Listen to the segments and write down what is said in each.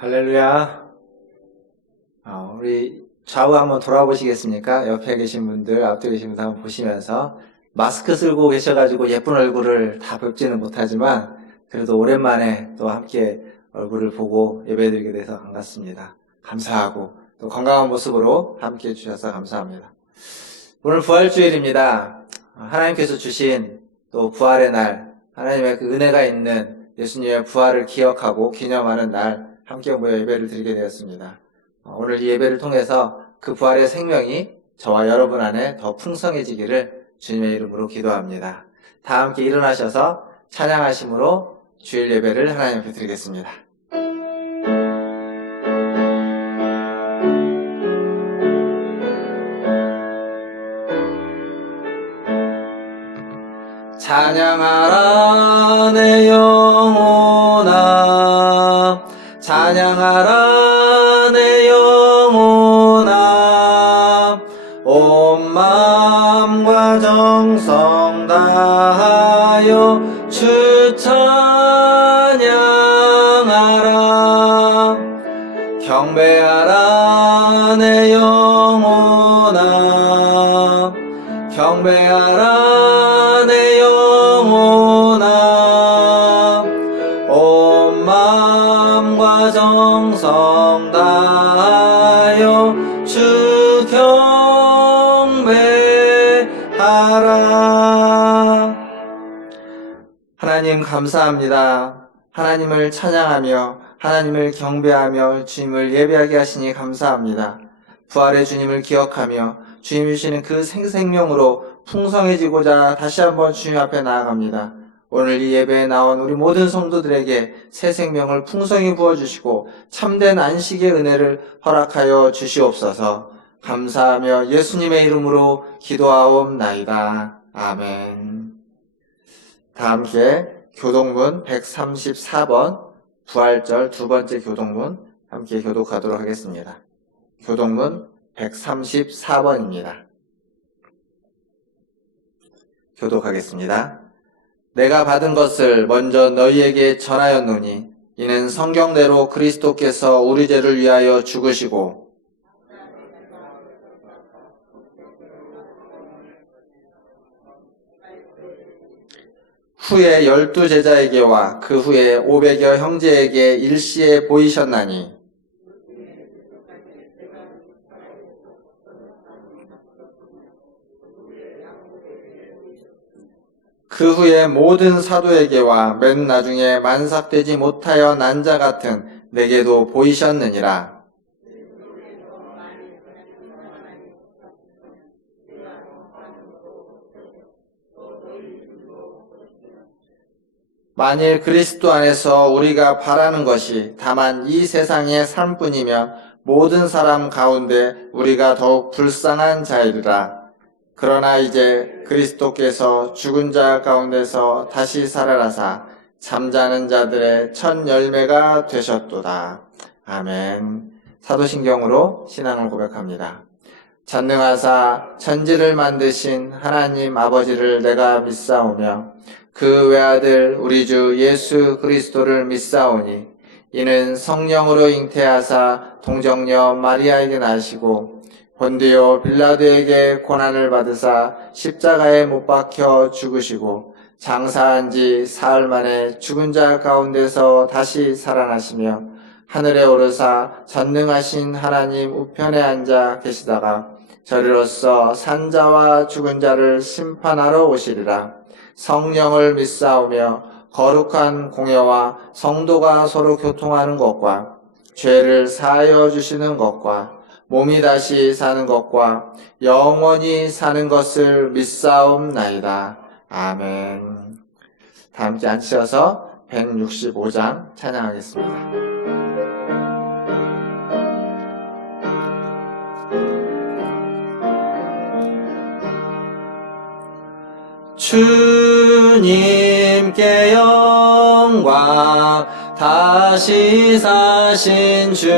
할렐루야. 우리 좌우 한번 돌아보시겠습니까? 옆에 계신 분들, 앞에 계신 분들 한번 보시면서 마스크 쓰고 계셔가지고 예쁜 얼굴을 다 뵙지는 못하지만 그래도 오랜만에 또 함께 얼굴을 보고 예배드리게 돼서 반갑습니다. 감사하고 또 건강한 모습으로 함께 해주셔서 감사합니다. 오늘 부활주일입니다. 하나님께서 주신 또 부활의 날, 하나님의 그 은혜가 있는 예수님의 부활을 기억하고 기념하는 날 함께 모여 예배를 드리게 되었습니다. 오늘 이 예배를 통해서 그 부활의 생명이 저와 여러분 안에 더 풍성해지기를 주님의 이름으로 기도합니다. 다 함께 일어나셔서 찬양하심으로 주일 예배를 하나님 앞에 드리겠습니다. 찬양하라 내 영혼아, 찬양하라 내 영혼아, 온 마음과 정성 다하여 주 찬양하라. 경배하라 내 영혼아, 경배하라 내 영혼아, 온 마음과 정성 다하여 주 경배하라. 하나님 감사합니다. 하나님을 찬양하며 하나님을 경배하며 주님을 예배하게 하시니 감사합니다. 부활의 주님을 기억하며 주님 주시는 그 생명으로 풍성해지고자 다시 한번 주님 앞에 나아갑니다. 오늘 이 예배에 나온 우리 모든 성도들에게 새 생명을 풍성히 부어주시고 참된 안식의 은혜를 허락하여 주시옵소서. 감사하며 예수님의 이름으로 기도하옵나이다. 아멘. 다 함께 교독문 134번 부활절 두 번째 교독문 함께 교독하도록 하겠습니다. 교독문 134번입니다. 교독하겠습니다. 내가 받은 것을 먼저 너희에게 전하였노니 이는 성경대로 그리스도께서 우리 죄를 위하여 죽으시고 후에 12 제자에게와 그 후에 500여 형제에게 일시에 보이셨나니 그 후에 모든 사도에게와 맨 나중에 만삭되지 못하여 난 자 같은 내게도 보이셨느니라. 만일 그리스도 안에서 우리가 바라는 것이 다만 이 세상의 삶뿐이면 모든 사람 가운데 우리가 더욱 불쌍한 자이리라. 그러나 이제 그리스도께서 죽은 자 가운데서 다시 살아나사 잠자는 자들의 첫 열매가 되셨도다. 아멘. 사도신경으로 신앙을 고백합니다. 전능하사 천지를 만드신 하나님 아버지를 내가 믿사오며 그 외아들 우리 주 예수 그리스도를 믿사오니 이는 성령으로 잉태하사 동정녀 마리아에게 나시고 본디오 빌라도에게 고난을 받으사 십자가에 못 박혀 죽으시고 장사한 지 사흘 만에 죽은 자 가운데서 다시 살아나시며 하늘에 오르사 전능하신 하나님 우편에 앉아 계시다가 저리로서 산 자와 죽은 자를 심판하러 오시리라. 성령을 믿사오며 거룩한 공예와 성도가 서로 교통하는 것과 죄를 사하여 주시는 것과 몸이 다시 사는 것과 영원히 사는 것을 믿사옵나이다. 아멘. 다 함께 앉으셔서 165장 찬양하겠습니다. 주님께 영광 다시 사신 주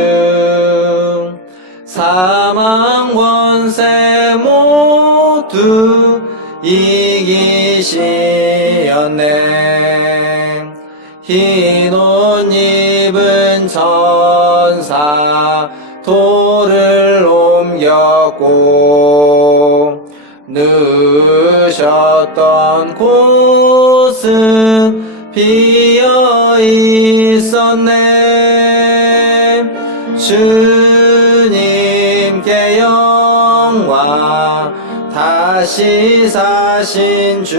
사망 권세 모두 이기시었네. 흰 옷 입은 저 원사 돌을 옮겼고 넣으셨던 곳은 비어 있었네. 주님께 영광 다시 사신 주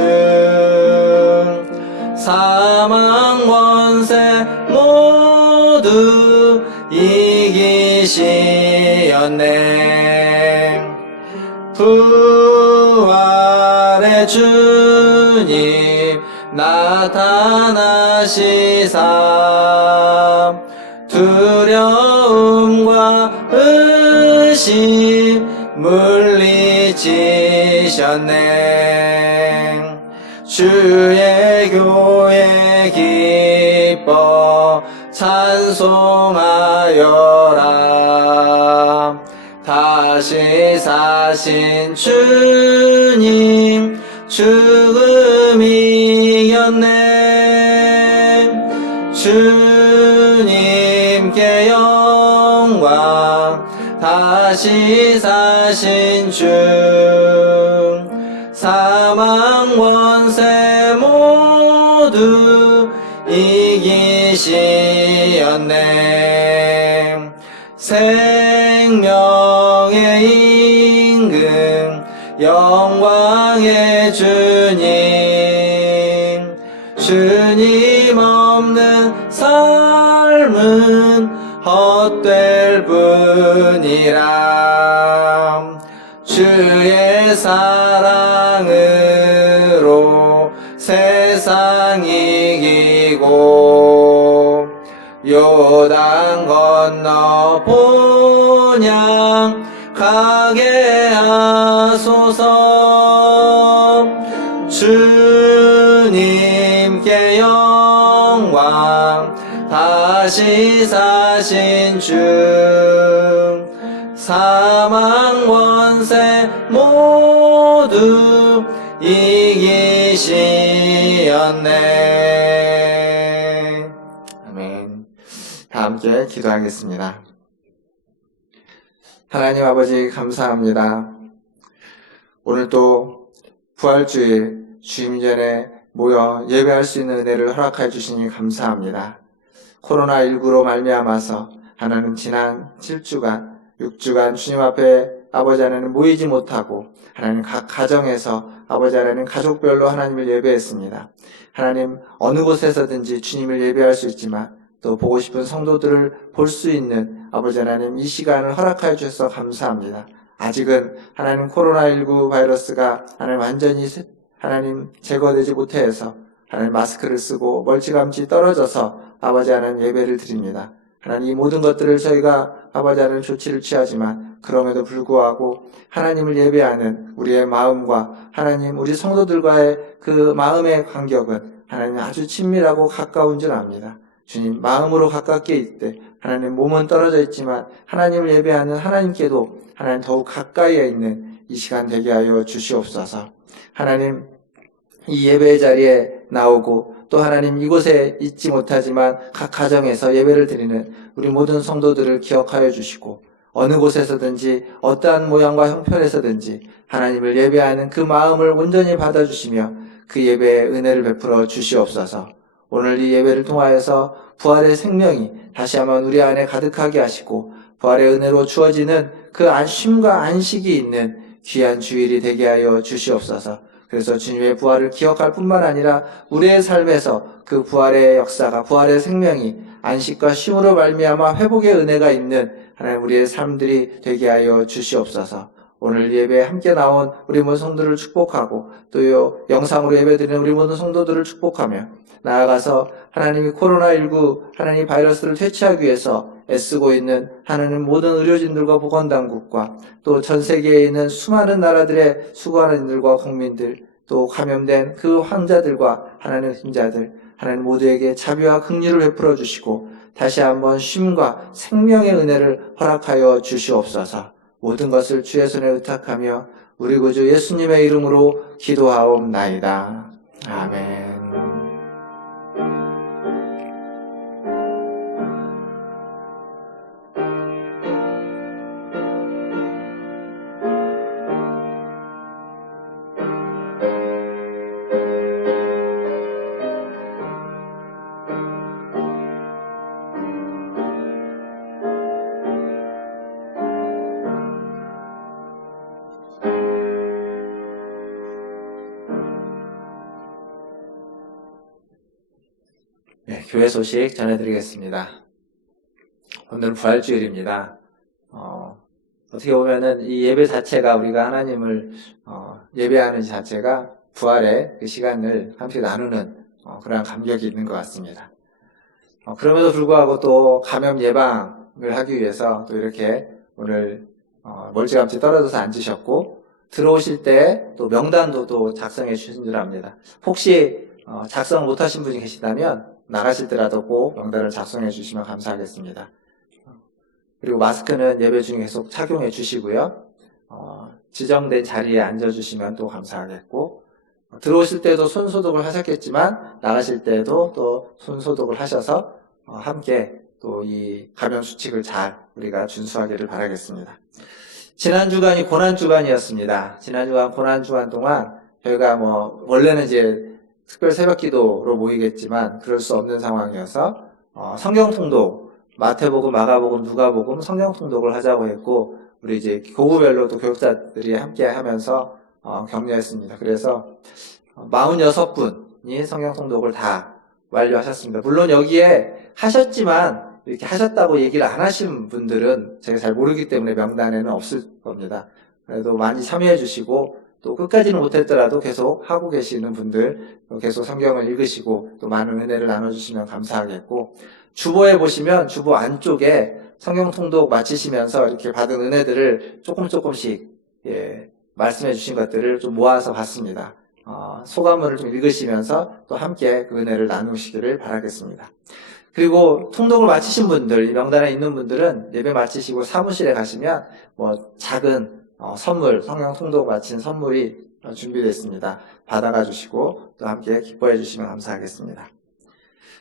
사망 권세 모두 이기시었네. 부활의 주님 나타나시사 두려움과 의심 물리치셨네. 주의 교회 기뻐 찬송하여라. 다시 사신 주님 죽음 이겼네. 주님께 영광 다시 사신 주 사망 권세 모두 이기시었네. 생명의 임금 영광의 주님 주님 없는 삶은 헛될 뿐이라. 주의 사랑으로 세상 이기고 요단 건너 본향 가게 하소서. 주님께 영광 다시 사신 주 사망 권세 모두 이기시었네. 아멘. 다 함께 기도하겠습니다. 하나님 아버지 감사합니다. 오늘 또 부활주일 주임 전에 모여 예배할 수 있는 은혜를 허락해 주시니 감사합니다. 코로나19로 말미암아서 하나님 지난 7주간 6주간 주님 앞에 아버지 하나님 모이지 못하고 하나님 각 가정에서 아버지 하나님 가족별로 하나님을 예배했습니다. 하나님 어느 곳에서든지 주님을 예배할 수 있지만 또 보고 싶은 성도들을 볼 수 있는 아버지 하나님 이 시간을 허락하여 주셔서 감사합니다. 아직은 하나님 코로나19 바이러스가 하나님 완전히 하나님 제거되지 못해서 하나님 마스크를 쓰고 멀찌감치 떨어져서 아버지 하나님 예배를 드립니다. 하나님 이 모든 것들을 저희가 아버지 하나님 조치를 취하지만 그럼에도 불구하고 하나님을 예배하는 우리의 마음과 하나님 우리 성도들과의 그 마음의 간격은 하나님 아주 친밀하고 가까운 줄 압니다. 주님 마음으로 가깝게 있되 하나님 몸은 떨어져 있지만 하나님을 예배하는 하나님께도 하나님 더욱 가까이에 있는 이 시간 되게 하여 주시옵소서. 하나님 이 예배의 자리에 나오고 또 하나님 이곳에 있지 못하지만 각 가정에서 예배를 드리는 우리 모든 성도들을 기억하여 주시고 어느 곳에서든지 어떠한 모양과 형편에서든지 하나님을 예배하는 그 마음을 온전히 받아주시며 그 예배에 은혜를 베풀어 주시옵소서. 오늘 이 예배를 통하여서 부활의 생명이 다시 한번 우리 안에 가득하게 하시고 부활의 은혜로 주어지는 그 쉼과 안식이 있는 귀한 주일이 되게 하여 주시옵소서. 그래서 주님의 부활을 기억할 뿐만 아니라 우리의 삶에서 그 부활의 역사가 부활의 생명이 안식과 쉼으로 말미암아 회복의 은혜가 있는 하나님 우리의 삶들이 되게 하여 주시옵소서. 오늘 예배에 함께 나온 우리 모든 성도들을 축복하고 또 영상으로 예배드리는 우리 모든 성도들을 축복하며 나아가서 하나님이 코로나19 하나님 바이러스를 퇴치하기 위해서 애쓰고 있는 하나님 모든 의료진들과 보건당국과 또 전 세계에 있는 수많은 나라들의 수고하는 이들과 국민들 또 감염된 그 환자들과 하나님 힘자들 하나님 모두에게 자비와 긍휼을 베풀어 주시고 다시 한번 쉼과 생명의 은혜를 허락하여 주시옵소서. 모든 것을 주의 손에 의탁하며 우리 구주 예수님의 이름으로 기도하옵나이다. 아멘. 교회 소식 전해드리겠습니다. 오늘은 부활주일입니다. 어떻게 보면은 이 예배 자체가 우리가 하나님을 예배하는 자체가 부활의 그 시간을 함께 나누는 그러한 감격이 있는 것 같습니다. 그럼에도 불구하고 또 감염 예방을 하기 위해서 또 이렇게 오늘 멀찌감치 떨어져서 앉으셨고, 들어오실 때 또 명단도 또 작성해 주신 줄 압니다. 혹시 작성 못하신 분이 계시다면 나가실 때라도 꼭 명단을 작성해 주시면 감사하겠습니다. 그리고 마스크는 예배 중에 계속 착용해 주시고요. 지정된 자리에 앉아주시면 또 감사하겠고, 들어오실 때도 손 소독을 하셨겠지만 나가실 때도 또 손 소독을 하셔서 함께 또 이 감염 수칙을 잘 우리가 준수하기를 바라겠습니다. 지난 주간이 고난 주간이었습니다. 지난 주간 고난 주간 동안 저희가 원래는 이제 특별 새벽 기도로 모이겠지만 그럴 수 없는 상황이어서 성경 통독, 마태복음, 마가복음, 누가복음 성경 통독을 하자고 했고, 우리 이제 교구별로 또 교육자들이 함께 하면서 격려했습니다. 그래서 46분이 성경 통독을 다 완료하셨습니다. 물론 여기에 하셨지만 이렇게 하셨다고 얘기를 안 하신 분들은 제가 잘 모르기 때문에 명단에는 없을 겁니다. 그래도 많이 참여해 주시고, 또 끝까지는 못했더라도 계속 하고 계시는 분들, 계속 성경을 읽으시고 또 많은 은혜를 나눠주시면 감사하겠고, 주보에 보시면 주보 안쪽에 성경 통독 마치시면서 이렇게 받은 은혜들을 조금씩 말씀해 주신 것들을 좀 모아서 봤습니다. 소감을 좀 읽으시면서 또 함께 그 은혜를 나누시기를 바라겠습니다. 그리고 통독을 마치신 분들, 이 명단에 있는 분들은 예배 마치시고 사무실에 가시면 작은 선물, 성경 통독 마친 선물이 준비되어 있습니다. 받아가 주시고 또 함께 기뻐해 주시면 감사하겠습니다.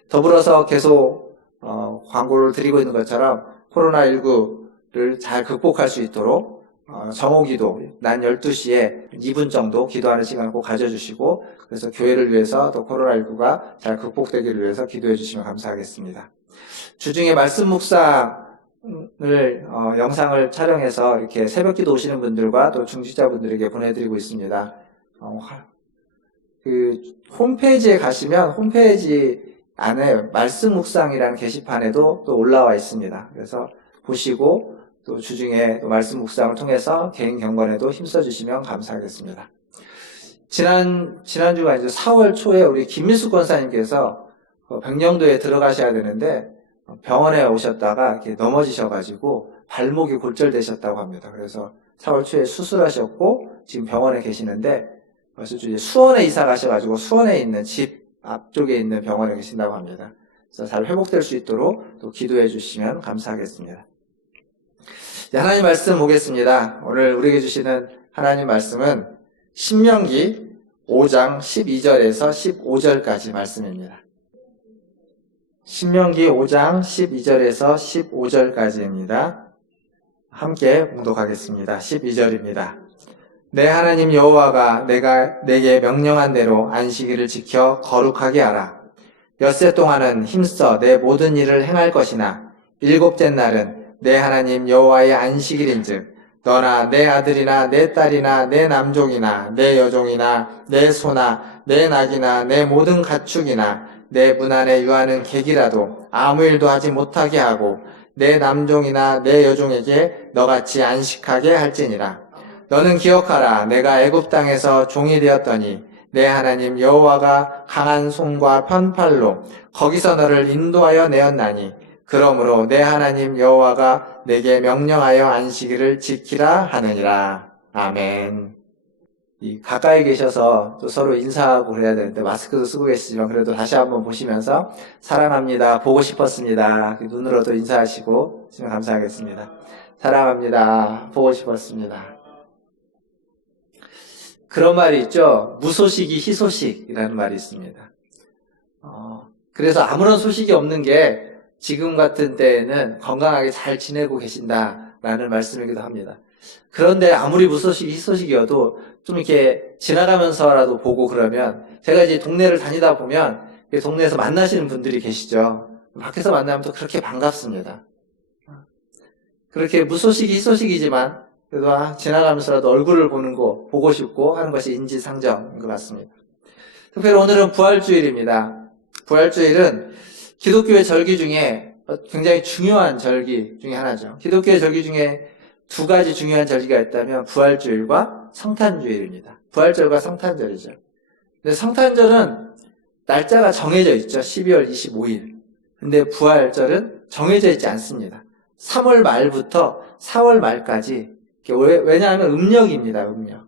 더불어서 계속 광고를 드리고 있는 것처럼 코로나19를 잘 극복할 수 있도록 정오기도 낮 12시에 2분 정도 기도하는 시간을 꼭 가져주시고, 그래서 교회를 위해서 또 코로나19가 잘 극복되기를 위해서 기도해 주시면 감사하겠습니다. 주중에 말씀 묵상을 영상을 촬영해서 이렇게 새벽기도 오시는 분들과 또 중지자분들에게 보내드리고 있습니다. 그 홈페이지에 가시면 홈페이지 안에 말씀 묵상이라는 게시판에도 또 올라와 있습니다. 그래서 보시고 또 주중에 또 말씀 묵상을 통해서 개인 경건에도 힘써주시면 감사하겠습니다. 지난주가 이제 4월 초에 우리 김민수 권사님께서 백령도에 들어가셔야 되는데 병원에 오셨다가 이렇게 넘어지셔가지고 발목이 골절되셨다고 합니다. 그래서 4월 초에 수술하셨고 지금 병원에 계시는데, 그래서 이제 수원에 이사 가셔가지고 수원에 있는 집 앞쪽에 있는 병원에 계신다고 합니다. 그래서 잘 회복될 수 있도록 또 기도해 주시면 감사하겠습니다. 하나님 말씀 보겠습니다. 오늘 우리에게 주시는 하나님 말씀은 신명기 5장 12절에서 15절까지 말씀입니다. 신명기 5장 12절에서 15절까지입니다. 함께 봉독하겠습니다. 12절입니다. 내 하나님 여호와가 내게 명령한 대로 안식일을 지켜 거룩하게 하라. 엿새 동안은 힘써 내 모든 일을 행할 것이나 일곱째 날은 내 하나님 여호와의 안식일인즉 너나 내 아들이나 내 딸이나 내 남종이나 내 여종이나 내 소나 내 낙이나 내 모든 가축이나 내 문 안에 유하는 객이라도 아무 일도 하지 못하게 하고 내 남종이나 내 여종에게 너같이 안식하게 할지니라. 너는 기억하라. 내가 애굽 땅에서 종이 되었더니 내 하나님 여호와가 강한 손과 편팔로 거기서 너를 인도하여 내었나니, 그러므로 내 하나님 여호와가 내게 명령하여 안식일을 지키라 하느니라. 아멘. 가까이 계셔서 또 서로 인사하고 그래야 되는데 마스크도 쓰고 계시지만 그래도 다시 한번 보시면서 사랑합니다, 보고 싶었습니다, 눈으로도 인사하시고 있으면 감사하겠습니다. 사랑합니다, 보고 싶었습니다. 그런 말이 있죠. 무소식이 희소식이라는 말이 있습니다. 그래서 아무런 소식이 없는 게 지금 같은 때에는 건강하게 잘 지내고 계신다라는 말씀이기도 합니다. 그런데 아무리 무소식이 희소식이어도 좀 이렇게 지나가면서라도 보고 그러면, 제가 이제 동네를 다니다 보면 동네에서 만나시는 분들이 계시죠. 밖에서 만나면 또 그렇게 반갑습니다. 그렇게 무소식이 희소식이지만 그래도 지나가면서라도 얼굴을 보는 거 보고 싶고 하는 것이 인지상정인 것 같습니다. 특별히 오늘은 부활주일입니다. 부활주일은 기독교의 절기 중에 굉장히 중요한 절기 중에 하나죠. 기독교의 절기 중에 두 가지 중요한 절기가 있다면 부활주일과 성탄주일입니다. 부활절과 성탄절이죠. 근데 성탄절은 날짜가 정해져 있죠. 12월 25일. 근데 부활절은 정해져 있지 않습니다. 3월 말부터 4월 말까지. 왜냐하면 음력입니다. 음력.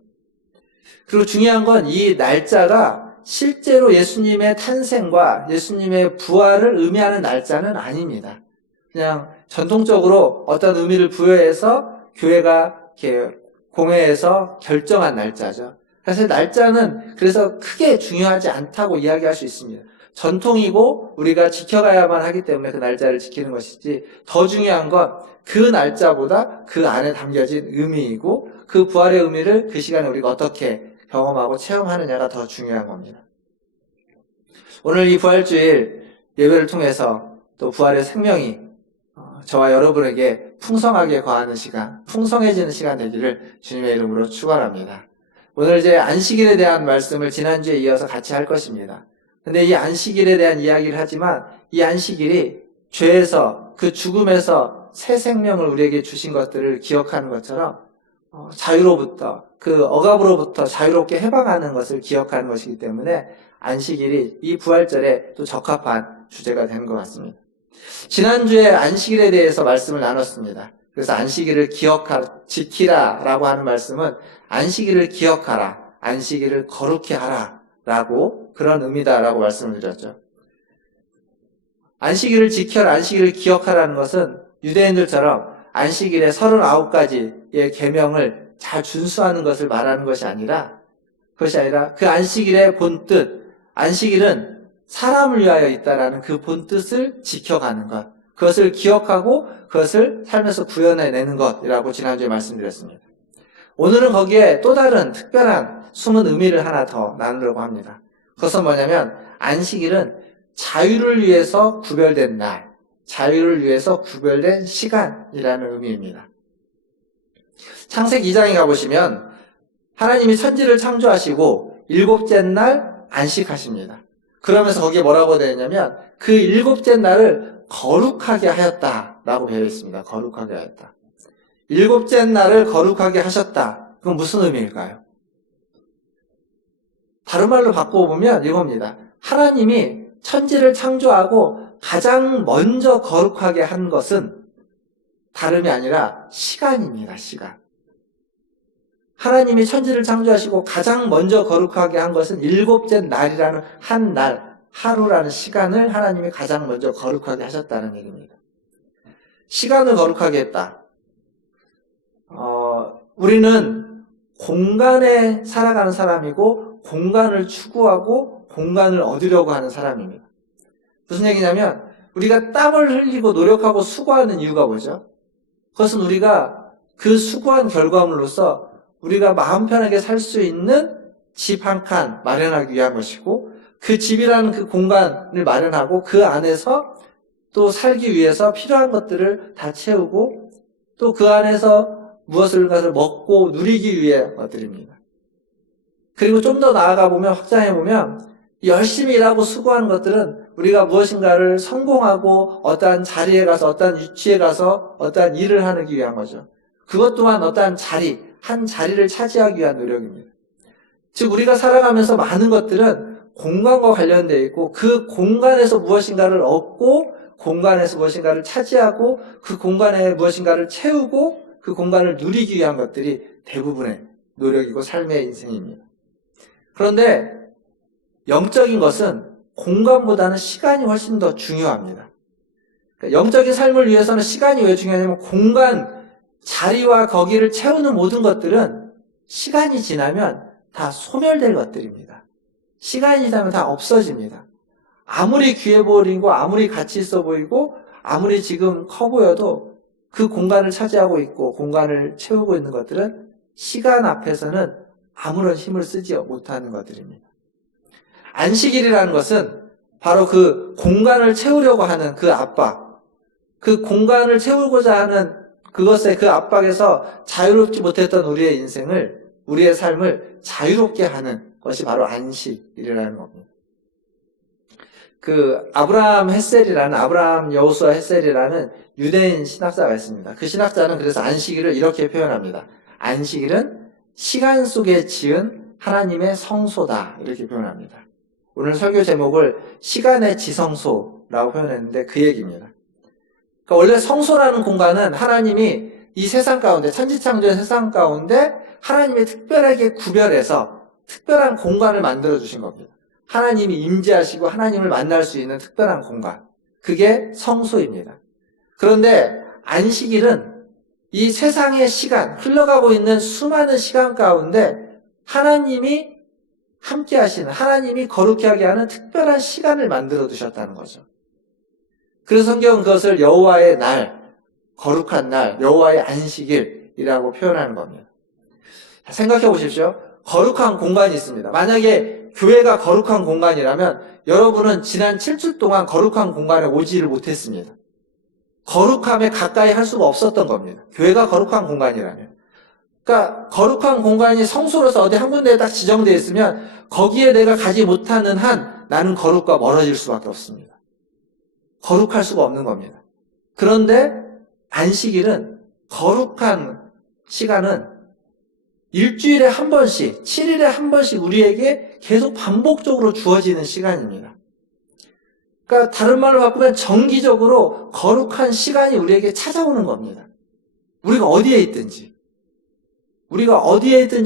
그리고 중요한 건 이 날짜가 실제로 예수님의 탄생과 예수님의 부활을 의미하는 날짜는 아닙니다. 그냥 전통적으로 어떤 의미를 부여해서 교회가 이렇게 공회에서 결정한 날짜죠. 사실 날짜는 그래서 크게 중요하지 않다고 이야기할 수 있습니다. 전통이고 우리가 지켜가야만 하기 때문에 그 날짜를 지키는 것이지, 더 중요한 건 그 날짜보다 그 안에 담겨진 의미이고 그 부활의 의미를 그 시간에 우리가 어떻게 경험하고 체험하느냐가 더 중요한 겁니다. 오늘 이 부활주일 예배를 통해서 또 부활의 생명이 저와 여러분에게 풍성하게 거하는 시간, 풍성해지는 시간 되기를 주님의 이름으로 축원합니다. 오늘 이제 안식일에 대한 말씀을 지난주에 이어서 같이 할 것입니다. 근데 이 안식일에 대한 이야기를 하지만 이 안식일이 죄에서, 그 죽음에서 새 생명을 우리에게 주신 것들을 기억하는 것처럼 자유로부터, 그 억압으로부터 자유롭게 해방하는 것을 기억하는 것이기 때문에 안식일이 이 부활절에 또 적합한 주제가 되는 것 같습니다. 지난주에 안식일에 대해서 말씀을 나눴습니다. 그래서 안식일을 지키라 라고 하는 말씀은 안식일을 기억하라, 안식일을 거룩히 하라 라고, 그런 의미다라고 말씀을 드렸죠. 안식일을 지켜라, 안식일을 기억하라는 것은 유대인들처럼 안식일에 39가지의 계명을 잘 준수하는 것을 말하는 것이 아니라, 그것이 아니라 그 안식일의 본뜻, 안식일은 사람을 위하여 있다라는 그 본뜻을 지켜가는 것, 그것을 기억하고 그것을 삶에서 구현해내는 것이라고 지난주에 말씀드렸습니다. 오늘은 거기에 또 다른 특별한 숨은 의미를 하나 더 나누려고 합니다. 그것은 뭐냐면 안식일은 자유를 위해서 구별된 날, 자유를 위해서 구별된 시간이라는 의미입니다. 창세기 2장에 가보시면 하나님이 천지를 창조하시고 일곱째 날 안식하십니다. 그러면서 거기에 뭐라고 되어 있냐면 그 일곱째 날을 거룩하게 하였다라고 되어 있습니다. 거룩하게 하였다. 일곱째 날을 거룩하게 하셨다. 그건 무슨 의미일까요? 다른 말로 바꿔보면 이겁니다. 하나님이 천지를 창조하고 가장 먼저 거룩하게 한 것은 다름이 아니라 시간입니다. 시간. 하나님이 천지를 창조하시고 가장 먼저 거룩하게 한 것은 일곱째 날이라는 한 날, 하루라는 시간을 하나님이 가장 먼저 거룩하게 하셨다는 얘기입니다. 시간을 거룩하게 했다. 우리는 공간에 살아가는 사람이고 공간을 추구하고 공간을 얻으려고 하는 사람입니다. 무슨 얘기냐면 우리가 땀을 흘리고 노력하고 수고하는 이유가 뭐죠? 그것은 우리가 그 수고한 결과물로서 우리가 마음 편하게 살 수 있는 집 한 칸 마련하기 위한 것이고, 그 집이라는 그 공간을 마련하고 그 안에서 또 살기 위해서 필요한 것들을 다 채우고 또 그 안에서 무엇을가를 먹고 누리기 위해 것들입니다. 그리고 좀 더 나아가 보면, 확장해 보면 열심히 일하고 수고하는 것들은 우리가 무엇인가를 성공하고 어떠한 자리에 가서 어떠한 위치에 가서 어떠한 일을 하기 위한 거죠. 그것 또한 어떠한 자리, 한 자리를 차지하기 위한 노력입니다. 즉 우리가 살아가면서 많은 것들은 공간과 관련되어 있고 그 공간에서 무엇인가를 얻고 공간에서 무엇인가를 차지하고 그 공간에 무엇인가를 채우고 그 공간을 누리기 위한 것들이 대부분의 노력이고 삶의 인생입니다. 그런데 영적인 것은 공간보다는 시간이 훨씬 더 중요합니다. 영적인 삶을 위해서는 시간이 왜 중요하냐면 공간, 자리와 거기를 채우는 모든 것들은 시간이 지나면 다 소멸될 것들입니다. 시간이 지나면 다 없어집니다. 아무리 귀해 보이고 아무리 가치 있어 보이고 아무리 지금 커 보여도 그 공간을 차지하고 있고 공간을 채우고 있는 것들은 시간 앞에서는 아무런 힘을 쓰지 못하는 것들입니다. 안식일이라는 것은 바로 그 공간을 채우려고 하는 그 압박, 그 공간을 채우고자 하는 그것의 그 압박에서 자유롭지 못했던 우리의 인생을, 우리의 삶을 자유롭게 하는 것이 바로 안식일이라는 겁니다. 그 아브라함 여호수아 헷셀이라는 유대인 신학자가 있습니다. 그 신학자는 그래서 안식일을 이렇게 표현합니다. 안식일은 시간 속에 지은 하나님의 성소다, 이렇게 표현합니다. 오늘 설교 제목을 시간의 지성소라고 표현했는데 그 얘기입니다. 그러니까 원래 성소라는 공간은 하나님이 이 세상 가운데, 천지창조의 세상 가운데 하나님이 특별하게 구별해서 특별한 공간을 만들어 주신 겁니다. 하나님이 임재하시고 하나님을 만날 수 있는 특별한 공간. 그게 성소입니다. 그런데 안식일은 이 세상의 시간, 흘러가고 있는 수많은 시간 가운데 하나님이 함께 하시는, 하나님이 거룩히 하게 하는 특별한 시간을 만들어 두셨다는 거죠. 그래서 성경은 그것을 여호와의 날, 거룩한 날, 여호와의 안식일이라고 표현하는 겁니다. 생각해 보십시오. 거룩한 공간이 있습니다. 만약에 교회가 거룩한 공간이라면 여러분은 지난 7주 동안 거룩한 공간에 오지를 못했습니다. 거룩함에 가까이 할 수가 없었던 겁니다. 교회가 거룩한 공간이라면. 그러니까 거룩한 공간이 성소로서 어디 한 군데에 딱 지정되어 있으면 거기에 내가 가지 못하는 한 나는 거룩과 멀어질 수밖에 없습니다. 거룩할 수가 없는 겁니다. 그런데 안식일은 거룩한 시간은 일주일에 한 번씩, 7일에 한 번씩 우리에게 계속 반복적으로 주어지는 시간입니다. 그러니까 다른 말로 바꾸면 정기적으로 거룩한 시간이 우리에게 찾아오는 겁니다. 우리가 어디에 있든지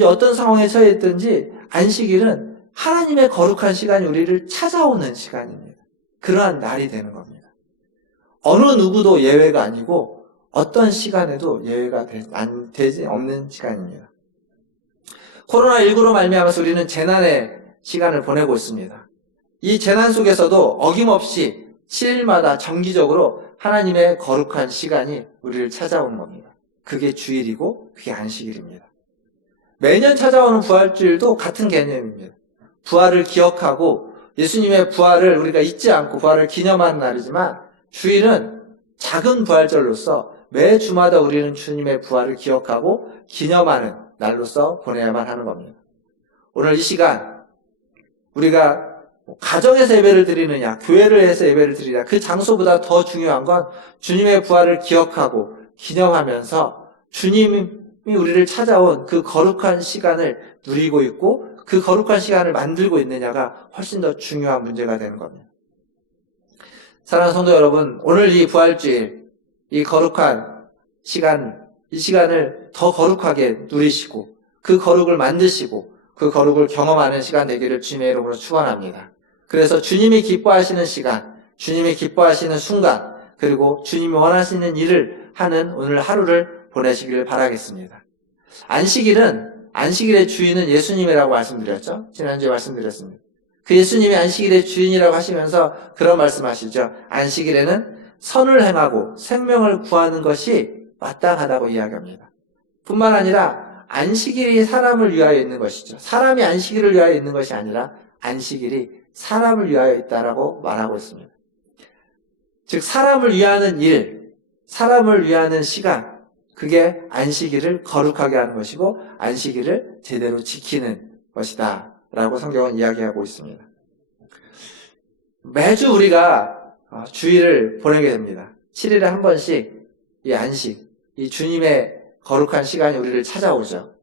어떤 상황에 처해 있든지 안식일은 하나님의 거룩한 시간이 우리를 찾아오는 시간입니다. 그러한 날이 되는 겁니다. 어느 누구도 예외가 아니고 어떤 시간에도 예외가 되지 없는 시간입니다. 코로나19로 말미암아서 우리는 재난의 시간을 보내고 있습니다. 이 재난 속에서도 어김없이 7일마다 정기적으로 하나님의 거룩한 시간이 우리를 찾아오는 겁니다. 그게 주일이고 그게 안식일입니다. 매년 찾아오는 부활주일도 같은 개념입니다. 부활을 기억하고 예수님의 부활을 우리가 잊지 않고 부활을 기념하는 날이지만 주일은 작은 부활절로서 매 주마다 우리는 주님의 부활을 기억하고 기념하는 날로서 보내야만 하는 겁니다. 오늘 이 시간 우리가 가정에서 예배를 드리느냐, 교회를 해서 예배를 드리느냐, 그 장소보다 더 중요한 건 주님의 부활을 기억하고 기념하면서 주님이 우리를 찾아온 그 거룩한 시간을 누리고 있고 그 거룩한 시간을 만들고 있느냐가 훨씬 더 중요한 문제가 되는 겁니다. 사랑하는 성도 여러분, 오늘 이 부활주일, 이 거룩한 시간, 이 시간을 더 거룩하게 누리시고 그 거룩을 만드시고 그 거룩을 경험하는 시간 되기를 주님의 이름으로 축원합니다. 그래서 주님이 기뻐하시는 시간, 주님이 기뻐하시는 순간, 그리고 주님이 원하시는 일을 하는 오늘 하루를 보내시기를 바라겠습니다. 안식일의 주인은 예수님이라고 말씀드렸죠? 지난주에 말씀드렸습니다. 그 예수님이 안식일의 주인이라고 하시면서 그런 말씀하시죠. 안식일에는 선을 행하고 생명을 구하는 것이 마땅하다고 이야기합니다. 뿐만 아니라 안식일이 사람을 위하여 있는 것이죠. 사람이 안식일을 위하여 있는 것이 아니라 안식일이 사람을 위하여 있다라고 말하고 있습니다. 즉 사람을 위하는 일, 사람을 위하는 시간, 그게 안식일을 거룩하게 하는 것이고 안식일을 제대로 지키는 것이다 라고 성경은 이야기하고 있습니다. 매주 우리가 주일을 보내게 됩니다. 7일에 한 번씩 이 안식, 이 주님의 거룩한 시간이 우리를 찾아오죠.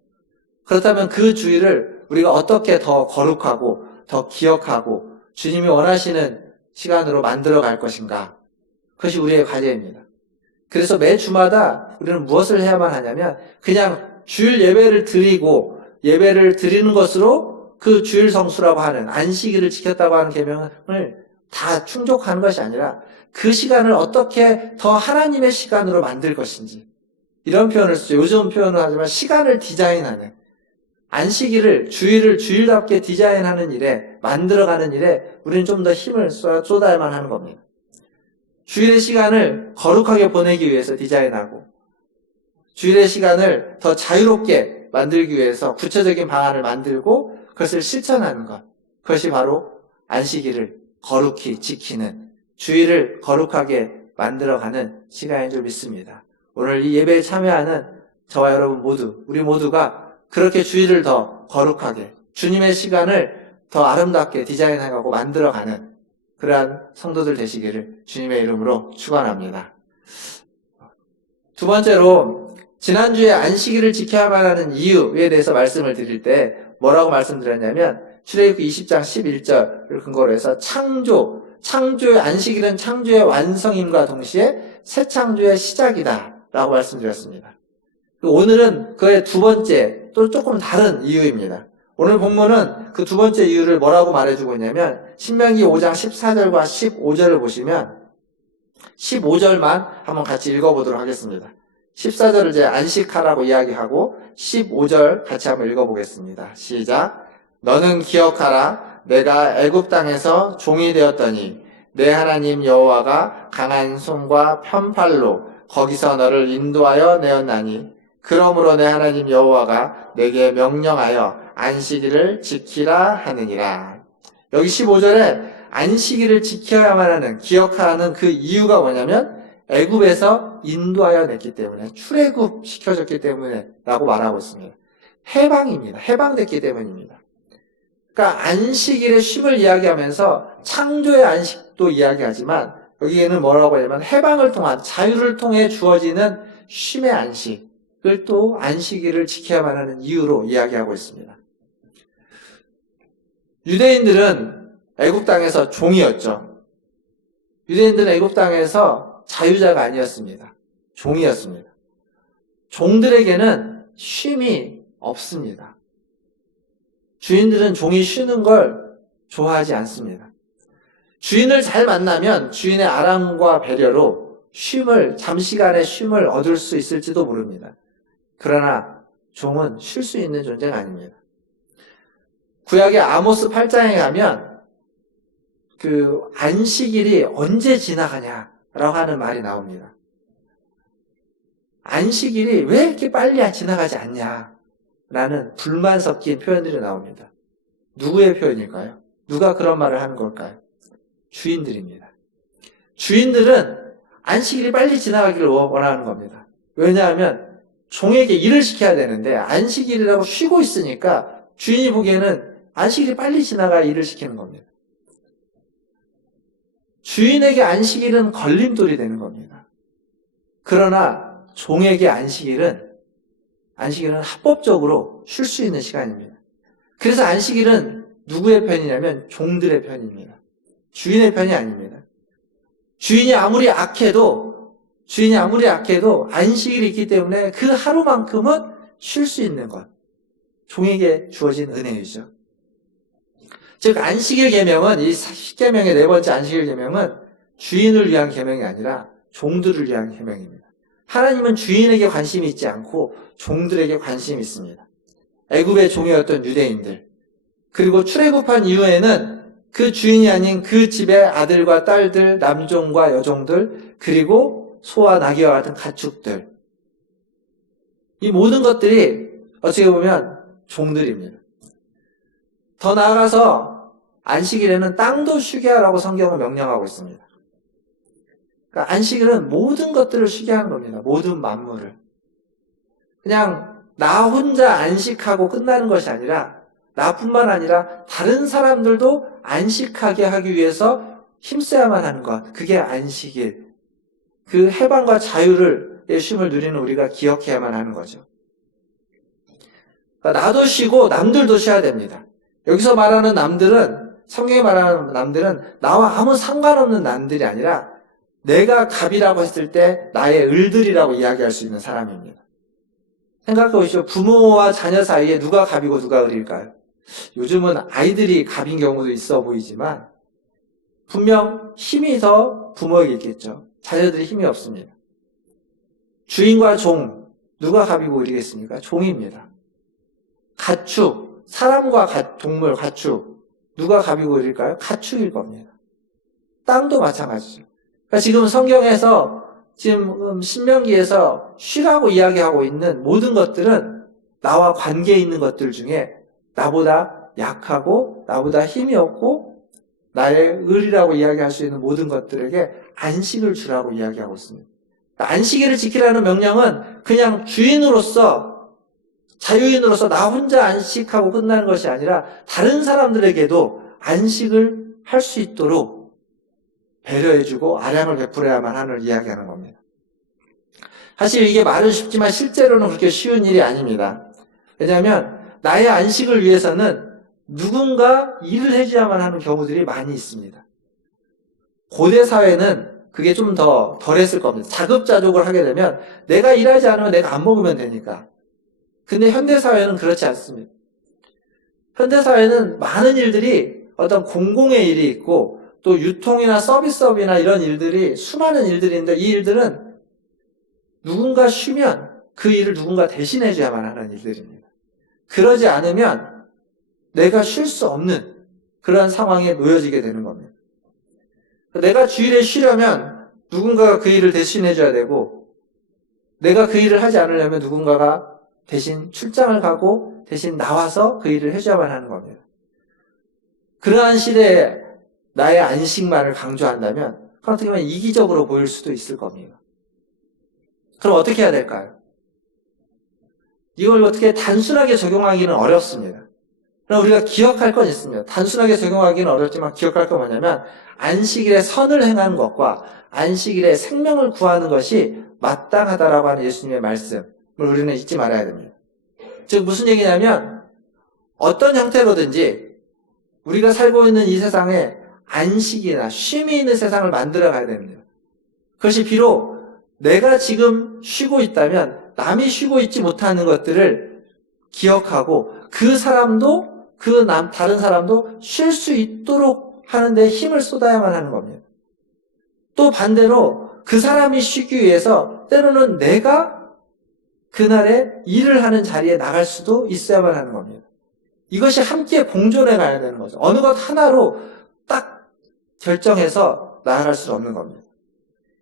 그렇다면 그 주일을 우리가 어떻게 더 거룩하고 더 기억하고 주님이 원하시는 시간으로 만들어 갈 것인가? 그것이 우리의 과제입니다. 그래서 매 주마다 우리는 무엇을 해야만 하냐면 그냥 주일 예배를 드리고 예배를 드리는 것으로 그 주일 성수라고 하는 안식일을 지켰다고 하는 계명을 다 충족하는 것이 아니라 그 시간을 어떻게 더 하나님의 시간으로 만들 것인지 이런 표현을 쓰죠. 요즘 표현을 하지만 시간을 디자인하는 안식일을 주일을 주일답게 디자인하는 일에 만들어가는 일에 우리는 좀 더 힘을 쏟아야만 하는 겁니다. 주일의 시간을 거룩하게 보내기 위해서 디자인하고 주일의 시간을 더 자유롭게 만들기 위해서 구체적인 방안을 만들고 그것을 실천하는 것, 그것이 바로 안식일을 거룩히 지키는 주일을 거룩하게 만들어가는 시간인 줄 믿습니다. 오늘 이 예배에 참여하는 저와 여러분 모두, 우리 모두가 그렇게 주일을 더 거룩하게 주님의 시간을 더 아름답게 디자인해가고 만들어가는 그러한 성도들 되시기를 주님의 이름으로 축원합니다. 두 번째로 지난주에 안식일을 지켜야만 하는 이유에 대해서 말씀을 드릴 때 뭐라고 말씀드렸냐면 출애굽기 20장 11절을 근거로 해서 창조의 안식일은 창조의 완성임과 동시에 새 창조의 시작이다 라고 말씀드렸습니다. 오늘은 그의 두 번째 또 조금 다른 이유입니다. 오늘 본문은 그 두 번째 이유를 뭐라고 말해주고 있냐면 신명기 5장 14절과 15절을 보시면 15절만 한번 같이 읽어보도록 하겠습니다. 14절을 이제 안식하라고 이야기하고 15절 같이 한번 읽어보겠습니다. 시작. 너는 기억하라. 내가 애굽 땅에서 종이 되었더니 내 하나님 여호와가 강한 손과 편팔로 거기서 너를 인도하여 내었나니 그러므로 내 하나님 여호와가 내게 명령하여 안식일을 지키라 하느니라. 여기 15절에 안식일을 지켜야만 하는, 기억하는 그 이유가 뭐냐면 애굽에서 인도하여 냈기 때문에, 출애굽 시켜줬기 때문에 라고 말하고 있습니다. 해방입니다. 해방됐기 때문입니다. 그러니까 안식일의 쉼을 이야기하면서 창조의 안식도 이야기하지만 여기에는 뭐라고 하냐면 해방을 통한, 자유를 통해 주어지는 쉼의 안식을 또 안식일을 지켜야만 하는 이유로 이야기하고 있습니다. 유대인들은 애굽 땅에서 종이었죠. 유대인들은 애굽 땅에서 자유자가 아니었습니다. 종이었습니다. 종들에게는 쉼이 없습니다. 주인들은 종이 쉬는 걸 좋아하지 않습니다. 주인을 잘 만나면 주인의 아랑과 배려로 잠시간의 쉼을 얻을 수 있을지도 모릅니다. 그러나 종은 쉴 수 있는 존재가 아닙니다. 구약의 아모스 8장에 가면 그 안식일이 언제 지나가냐라고 하는 말이 나옵니다. 안식일이 왜 이렇게 빨리 지나가지 않냐라는 불만 섞인 표현들이 나옵니다. 누구의 표현일까요? 누가 그런 말을 하는 걸까요? 주인들입니다. 주인들은 안식일이 빨리 지나가기를 원하는 겁니다. 왜냐하면 종에게 일을 시켜야 되는데 안식일이라고 쉬고 있으니까 주인이 보기에는 안식일이 빨리 지나가 일을 시키는 겁니다. 주인에게 안식일은 걸림돌이 되는 겁니다. 그러나 종에게 안식일은 합법적으로 쉴 수 있는 시간입니다. 그래서 안식일은 누구의 편이냐면 종들의 편입니다. 주인의 편이 아닙니다. 주인이 아무리 악해도 안식일이 있기 때문에 그 하루만큼은 쉴 수 있는 것. 종에게 주어진 은혜이죠. 즉 안식일 계명은, 이 10계명의 네 번째 안식일 계명은 주인을 위한 계명이 아니라 종들을 위한 계명입니다. 하나님은 주인에게 관심이 있지 않고 종들에게 관심이 있습니다. 애굽의 종이었던 유대인들, 그리고 출애굽한 이후에는 그 주인이 아닌 그 집의 아들과 딸들, 남종과 여종들, 그리고 소와 나귀와 같은 가축들, 이 모든 것들이 어떻게 보면 종들입니다. 더 나아가서 안식일에는 땅도 쉬게 하라고 성경은 명령하고 있습니다. 그러니까 안식일은 모든 것들을 쉬게 하는 겁니다. 모든 만물을. 그냥 나 혼자 안식하고 끝나는 것이 아니라, 나뿐만 아니라 다른 사람들도 안식하게 하기 위해서 힘써야만 하는 것. 그게 안식일. 그 해방과 자유의 쉼을 누리는 우리가 기억해야만 하는 거죠. 그러니까 나도 쉬고 남들도 쉬어야 됩니다. 여기서 말하는 남들은, 성경에 말하는 남들은 나와 아무 상관없는 남들이 아니라 내가 갑이라고 했을 때 나의 을들이라고 이야기할 수 있는 사람입니다. 생각해 보십시오. 부모와 자녀 사이에 누가 갑이고 누가 을일까요? 요즘은 아이들이 갑인 경우도 있어 보이지만 분명 힘이 더 부모에게 있겠죠. 자녀들이 힘이 없습니다. 주인과 종, 누가 갑이고 을이겠습니까? 종입니다. 가축, 사람과 동물, 가축, 누가 갑이고 을일까요? 가축일 겁니다. 땅도 마찬가지죠. 그러니까 지금 성경에서, 지금 신명기에서 쉬라고 이야기하고 있는 모든 것들은 나와 관계 있는 것들 중에 나보다 약하고 나보다 힘이 없고 나의 을이라고 이야기할 수 있는 모든 것들에게 안식을 주라고 이야기하고 있습니다. 안식일을 지키라는 명령은 그냥 주인으로서, 자유인으로서 나 혼자 안식하고 끝나는 것이 아니라 다른 사람들에게도 안식을 할 수 있도록 배려해주고 아량을 베풀어야만 하는 이야기하는 겁니다. 사실 이게 말은 쉽지만 실제로는 그렇게 쉬운 일이 아닙니다. 왜냐하면 나의 안식을 위해서는 누군가 일을 해줘야만 하는 경우들이 많이 있습니다. 고대 사회는 그게 좀 더 덜했을 겁니다. 자급자족을 하게 되면 내가 일하지 않으면 내가 안 먹으면 되니까. 근데 현대 사회는 그렇지 않습니다. 현대 사회는 많은 일들이 어떤 공공의 일이 있고 또 유통이나 서비스업이나 이런 일들이 수많은 일들이 있는데 이 일들은 누군가 쉬면 그 일을 누군가 대신해 줘야만 하는 일들입니다. 그러지 않으면 내가 쉴 수 없는 그런 상황에 놓여지게 되는 겁니다. 내가 주일에 쉬려면 누군가가 그 일을 대신해 줘야 되고 내가 그 일을 하지 않으려면 누군가가 대신 출장을 가고 대신 나와서 그 일을 해줘야만 하는 겁니다. 그러한 시대에 나의 안식만을 강조한다면 어떻게 보면 이기적으로 보일 수도 있을 겁니다. 그럼 어떻게 해야 될까요? 이걸 어떻게 단순하게 적용하기는 어렵습니다. 그럼 우리가 기억할 건 있습니다. 단순하게 적용하기는 어렵지만 기억할 건 뭐냐면 안식일에 선을 행하는 것과 안식일에 생명을 구하는 것이 마땅하다라고 하는 예수님의 말씀을 우리는 잊지 말아야 됩니다. 즉 무슨 얘기냐면 어떤 형태로든지 우리가 살고 있는 이 세상에 안식이나 쉼이 있는 세상을 만들어 가야 됩니다. 그것이 비록 내가 지금 쉬고 있다면 남이 쉬고 있지 못하는 것들을 기억하고 그 사람도 다른 사람도 쉴 수 있도록 하는데 힘을 쏟아야만 하는 겁니다. 또 반대로 그 사람이 쉬기 위해서 때로는 내가 그날에 일을 하는 자리에 나갈 수도 있어야만 하는 겁니다. 이것이 함께 공존해 가야 되는 거죠. 어느 것 하나로 딱 결정해서 나아갈 수 없는 겁니다.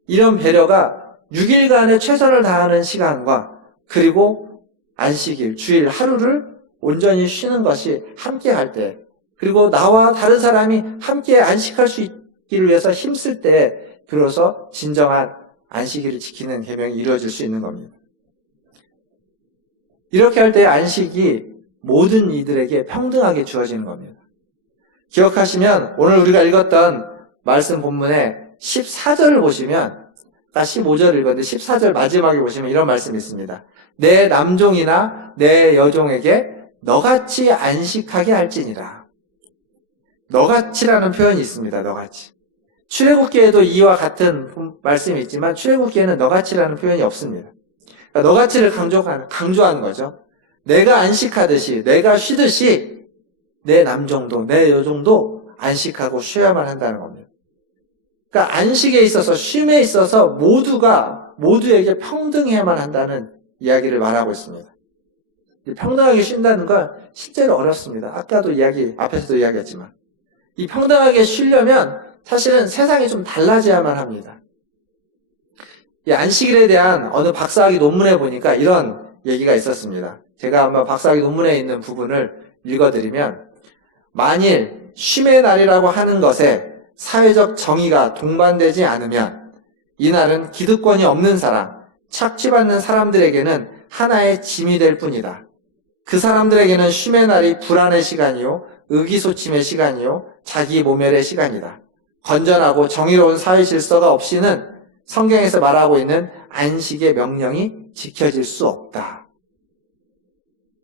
이런 배려가 6일간의 최선을 다하는 시간과 그리고 안식일, 주일 하루를 온전히 쉬는 것이 함께 할 때, 그리고 나와 다른 사람이 함께 안식할 수 있기를 위해서 힘쓸 때 비로소 진정한 안식일을 지키는 계명이 이루어질 수 있는 겁니다. 이렇게 할 때 안식이 모든 이들에게 평등하게 주어지는 겁니다. 기억하시면 오늘 우리가 읽었던 말씀 본문의 14절을 보시면 15절 읽었는데 14절 마지막에 보시면 이런 말씀이 있습니다. 내 남종이나 내 여종에게 너같이 안식하게 할지니라. 너같이라는 표현이 있습니다. 너같이. 출애굽기에도 이와 같은 말씀이 있지만 출애굽기에는 너같이라는 표현이 없습니다. 그러니까 너같이를 강조하는 거죠. 내가 안식하듯이 내가 쉬듯이 내 남종도 내 여종도 안식하고 쉬어야만 한다는 겁니다. 그러니까 안식에 있어서 쉼에 있어서 모두에게 평등해야만 한다는 이야기를 말하고 있습니다. 평등하게 쉰다는 건 실제로 어렵습니다. 앞에서도 이야기했지만 이 평등하게 쉬려면 사실은 세상이 좀 달라져야만 합니다. 이 안식일에 대한 어느 박사학위 논문에 보니까 이런 얘기가 있었습니다. 제가 한번 박사학위 논문에 있는 부분을 읽어드리면 만일 쉼의 날이라고 하는 것에 사회적 정의가 동반되지 않으면 이날은 기득권이 없는 사람, 착취받는 사람들에게는 하나의 짐이 될 뿐이다. 그 사람들에게는 쉼의 날이 불안의 시간이요, 의기소침의 시간이요, 자기 모멸의 시간이다. 건전하고 정의로운 사회 질서가 없이는 성경에서 말하고 있는 안식의 명령이 지켜질 수 없다.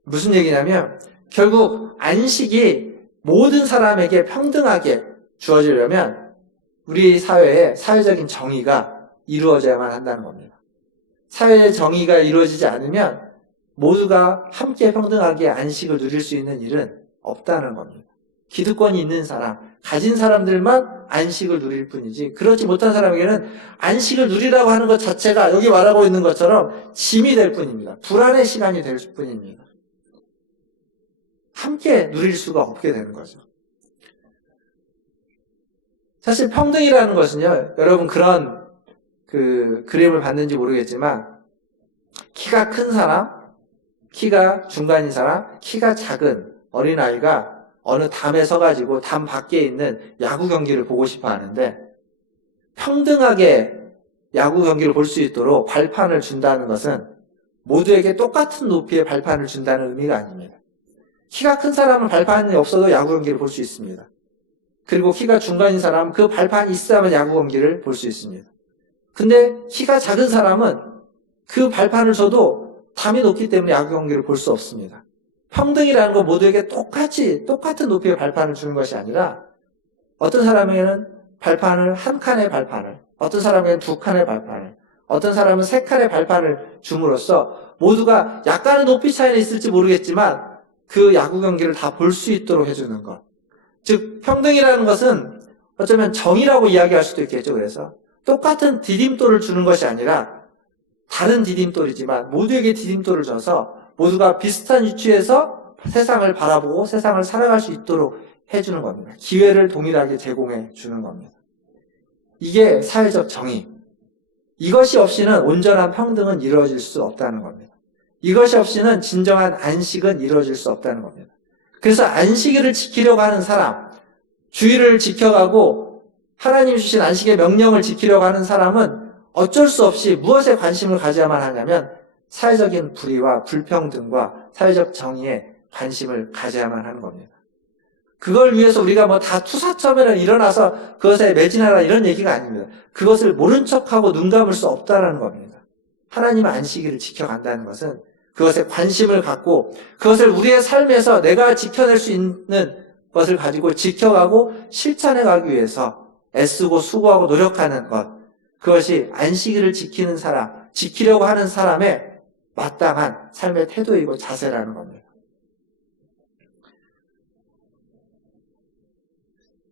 무슨 얘기냐면 결국 안식이 모든 사람에게 평등하게 주어지려면 우리 사회에 사회적인 정의가 이루어져야만 한다는 겁니다. 사회의 정의가 이루어지지 않으면 모두가 함께 평등하게 안식을 누릴 수 있는 일은 없다는 겁니다. 기득권이 있는 사람, 가진 사람들만 안식을 누릴 뿐이지 그렇지 못한 사람에게는 안식을 누리라고 하는 것 자체가 여기 말하고 있는 것처럼 짐이 될 뿐입니다. 불안의 시간이 될 뿐입니다. 함께 누릴 수가 없게 되는 거죠. 사실 평등이라는 것은요, 여러분 그런 그림을 봤는지 모르겠지만 키가 큰 사람, 키가 중간인 사람, 키가 작은 어린아이가 어느 담에 서가지고 담 밖에 있는 야구 경기를 보고 싶어 하는데 평등하게 야구 경기를 볼 수 있도록 발판을 준다는 것은 모두에게 똑같은 높이의 발판을 준다는 의미가 아닙니다. 키가 큰 사람은 발판이 없어도 야구 경기를 볼 수 있습니다. 그리고 키가 중간인 사람은 그 발판이 있어야만 야구 경기를 볼 수 있습니다. 근데 키가 작은 사람은 그 발판을 줘도 담이 높기 때문에 야구 경기를 볼 수 없습니다. 평등이라는 건 모두에게 똑같은 높이의 발판을 주는 것이 아니라 어떤 사람에게는 한 칸의 발판을, 어떤 사람에게는 2칸의 발판을, 어떤 사람은 3칸의 발판을 줌으로써 모두가 약간의 높이 차이는 있을지 모르겠지만 그 야구 경기를 다 볼 수 있도록 해주는 것. 즉 평등이라는 것은 어쩌면 정의라고 이야기할 수도 있겠죠. 그래서 똑같은 디딤돌을 주는 것이 아니라 다른 디딤돌이지만 모두에게 디딤돌을 줘서 모두가 비슷한 위치에서 세상을 바라보고 세상을 살아갈 수 있도록 해주는 겁니다. 기회를 동일하게 제공해 주는 겁니다. 이게 사회적 정의. 이것이 없이는 온전한 평등은 이루어질 수 없다는 겁니다. 이것이 없이는 진정한 안식은 이루어질 수 없다는 겁니다. 그래서 안식일을 지키려고 하는 사람, 주의를 지켜가고 하나님 주신 안식의 명령을 지키려고 하는 사람은 어쩔 수 없이 무엇에 관심을 가져야만 하냐면 사회적인 불의와 불평등과 사회적 정의에 관심을 가져야만 하는 겁니다. 그걸 위해서 우리가 뭐 다 투사처면은 일어나서 그것에 매진하라 이런 얘기가 아닙니다. 그것을 모른 척하고 눈 감을 수 없다는 겁니다. 하나님의 안식일을 지켜간다는 것은 그것에 관심을 갖고 그것을 우리의 삶에서 내가 지켜낼 수 있는 것을 가지고 지켜가고 실천해 가기 위해서 애쓰고 수고하고 노력하는 것. 그것이 안식일을 지키는 사람, 지키려고 하는 사람의 마땅한 삶의 태도이고 자세라는 겁니다.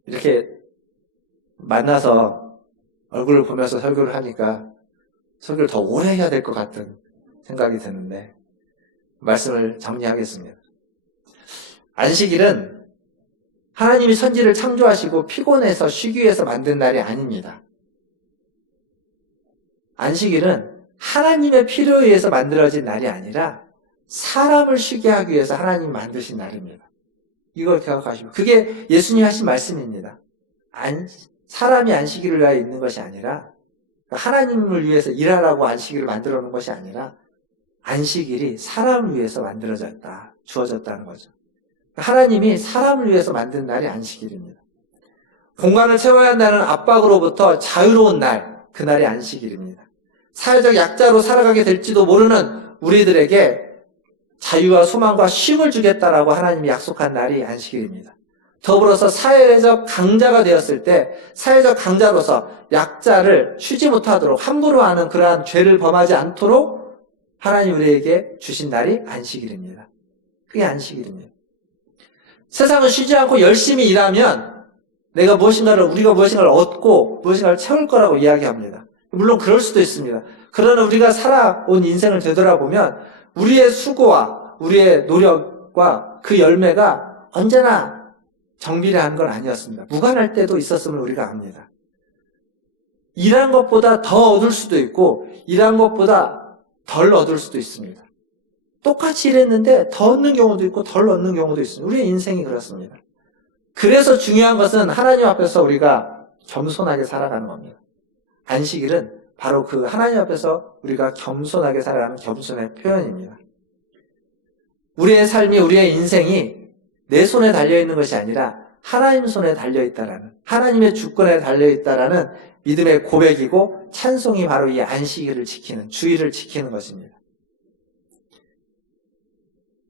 이렇게 만나서 얼굴을 보면서 설교를 하니까 설교를 더 오래 해야 될 것 같은 생각이 드는데 말씀을 정리하겠습니다. 안식일은 하나님이 천지를 창조하시고 피곤해서 쉬기 위해서 만든 날이 아닙니다. 안식일은 하나님의 필요에 의해서 만들어진 날이 아니라 사람을 쉬게 하기 위해서 하나님이 만드신 날입니다. 이걸 기억하시면 그게 예수님이 하신 말씀입니다. 사람이 안식일을 위하여 있는 것이 아니라 하나님을 위해서 일하라고 안식일을 만들어 놓은 것이 아니라 안식일이 사람을 위해서 만들어졌다, 주어졌다는 거죠. 하나님이 사람을 위해서 만든 날이 안식일입니다. 공간을 채워야 한다는 압박으로부터 자유로운 날, 그날이 안식일입니다. 사회적 약자로 살아가게 될지도 모르는 우리들에게 자유와 소망과 쉼을 주겠다라고 하나님이 약속한 날이 안식일입니다. 더불어서 사회적 강자가 되었을 때 사회적 강자로서 약자를 쉬지 못하도록 함부로 하는 그러한 죄를 범하지 않도록 하나님 우리에게 주신 날이 안식일입니다. 그게 안식일입니다. 세상은 쉬지 않고 열심히 일하면 우리가 무엇인가를 얻고 무엇인가를 채울 거라고 이야기합니다. 물론 그럴 수도 있습니다. 그러나 우리가 살아온 인생을 되돌아보면 우리의 수고와 우리의 노력과 그 열매가 언제나 정비례한 건 아니었습니다. 무관할 때도 있었음을 우리가 압니다. 일한 것보다 더 얻을 수도 있고 일한 것보다 덜 얻을 수도 있습니다. 똑같이 일했는데 더 얻는 경우도 있고 덜 얻는 경우도 있습니다. 우리의 인생이 그렇습니다. 그래서 중요한 것은 하나님 앞에서 우리가 겸손하게 살아가는 겁니다. 안식일은 바로 그 하나님 앞에서 우리가 겸손하게 살아가는 겸손의 표현입니다. 우리의 삶이, 우리의 인생이 내 손에 달려있는 것이 아니라 하나님 손에 달려있다라는, 하나님의 주권에 달려있다라는 믿음의 고백이고 찬송이 바로 이 안식일을 지키는, 주의를 지키는 것입니다.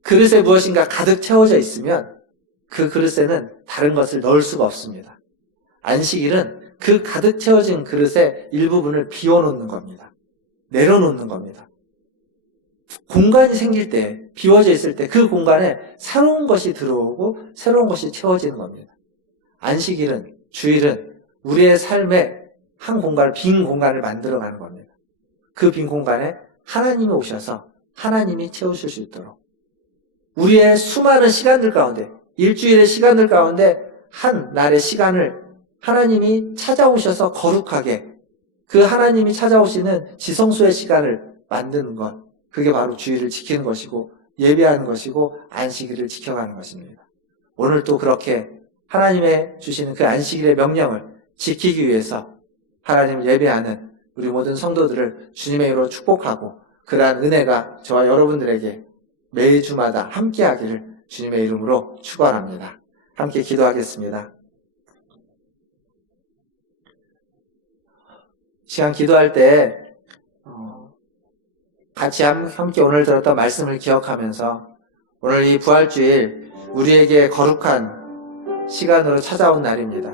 그릇에 무엇인가 가득 채워져 있으면 그 그릇에는 다른 것을 넣을 수가 없습니다. 안식일은 그 가득 채워진 그릇의 일부분을 비워놓는 겁니다. 내려놓는 겁니다. 공간이 생길 때, 비워져 있을 때 그 공간에 새로운 것이 들어오고 새로운 것이 채워지는 겁니다. 안식일은, 주일은 우리의 삶에 한 공간을, 빈 공간을 만들어가는 겁니다. 그 빈 공간에 하나님이 오셔서 하나님이 채우실 수 있도록 우리의 수많은 시간들 가운데, 일주일의 시간들 가운데 한 날의 시간을 하나님이 찾아오셔서 거룩하게 그 하나님이 찾아오시는 지성소의 시간을 만드는 것, 그게 바로 주일을 지키는 것이고 예배하는 것이고 안식일을 지켜가는 것입니다. 오늘 또 그렇게 하나님의 주시는 그 안식일의 명령을 지키기 위해서 하나님을 예배하는 우리 모든 성도들을 주님의 이름으로 축복하고 그러한 은혜가 저와 여러분들에게 매주마다 함께하기를 주님의 이름으로 축원합니다. 함께 기도하겠습니다. 시간 기도할 때 같이 함께 오늘 들었던 말씀을 기억하면서 오늘 이 부활주일 우리에게 거룩한 시간으로 찾아온 날입니다.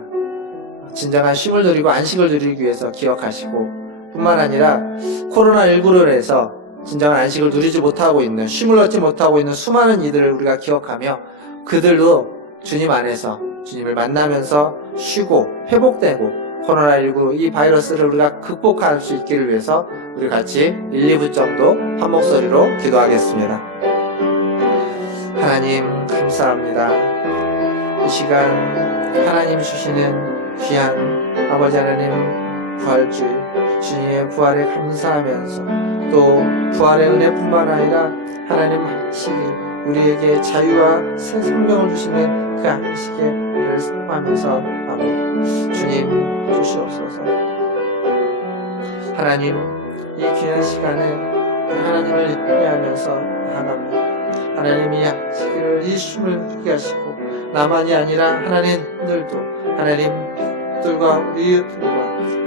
진정한 쉼을 누리고 안식을 누리기 위해서 기억하시고, 뿐만 아니라 코로나19로 인해서 진정한 안식을 누리지 못하고 있는, 쉼을 얻지 못하고 있는 수많은 이들을 우리가 기억하며 그들도 주님 안에서 주님을 만나면서 쉬고 회복되고 코로나19 이 바이러스를 우리가 극복할 수 있기를 위해서 우리 같이 1, 2분 정도 한 목소리로 기도하겠습니다. 하나님 감사합니다. 이 시간 하나님 주시는 귀한 아버지 하나님 부활주일, 주님의 부활에 감사하면서 또 부활의 은혜뿐만 아니라 하나님 안식일, 우리에게 자유와 새 생명을 주시는 그 안식에 우리를 사랑하면서 주님 주시옵소서. 하나님 이 귀한 시간에 하나님을 예배하면서 나아갑니다. 하나님 이 안식일을, 이 쉼을 누리게 하시고 나만이 아니라 하나님들도, 하나님들과 우리 이웃들과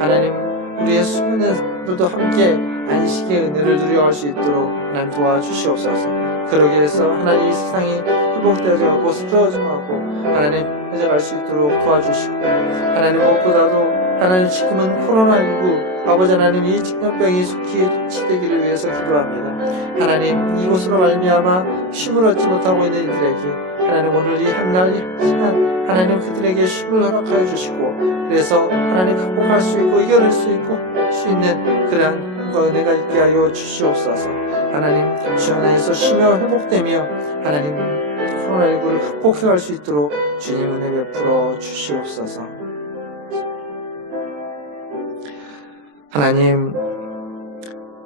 하나님 우리의 수많은 들도 함께 안식의 은혜를 누려갈 수 있도록 하나님 도와주시옵소서. 그러기 위해서 하나님 이 세상이 회복되어지고 쓰러짐하고 하나님 회복할 수 있도록 도와주시고, 하나님 무엇보다도 하나님 지금은 코로나19 아버지 하나님 이 직면병이 속히 치되기를 위해서 기도합니다. 하나님 이곳으로 말미암아 쉼을 얻지 못하고 있는 이들에게 하나님 오늘 이 한날 이 시간 하나님 그들에게 쉼을 허락하여 주시고, 그래서 하나님 극복할 수 있고 이겨낼 수 있는 그러한 은혜가 있게 하여 주시옵소서. 하나님 주 안에서 쉬며 회복되며 하나님 코로나19를 극복해갈 수 있도록 주님 은혜 베풀어 주시옵소서. 하나님